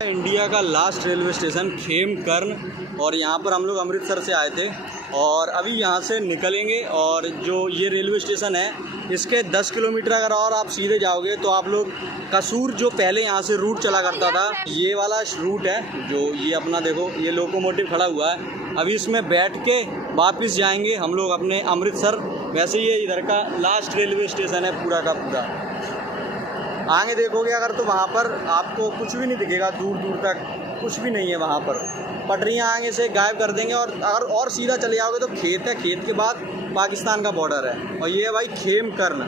India का last railway station Khemkaran, और यहाँ पर हम लोग अमृतसर से आए थे और अभी यहाँ से निकलेंगे। और जो ये रेलवे स्टेशन है इसके 10 किलोमीटर अगर और आप सीधे जाओगे तो आप लोग कसूर, जो पहले यहाँ से रूट चला करता था, ये वाला रूट है। जो ये अपना देखो ये लोकोमोटिव खड़ा हुआ है, अभी इसमें बैठ के वापस जाएंगे हम लोग अपने अमृतसर। वैसे ये इधर का लास्ट रेलवे स्टेशन है पूरा का पूरा। आगे देखोगे अगर तो वहाँ पर आपको कुछ भी नहीं दिखेगा, दूर दूर तक कुछ भी नहीं है वहाँ पर। पटरियाँ आगे से गायब कर देंगे और अगर और सीधा चले जाओगे तो खेत है, खेत के बाद पाकिस्तान का बॉर्डर है। और ये है भाई खेमकरन।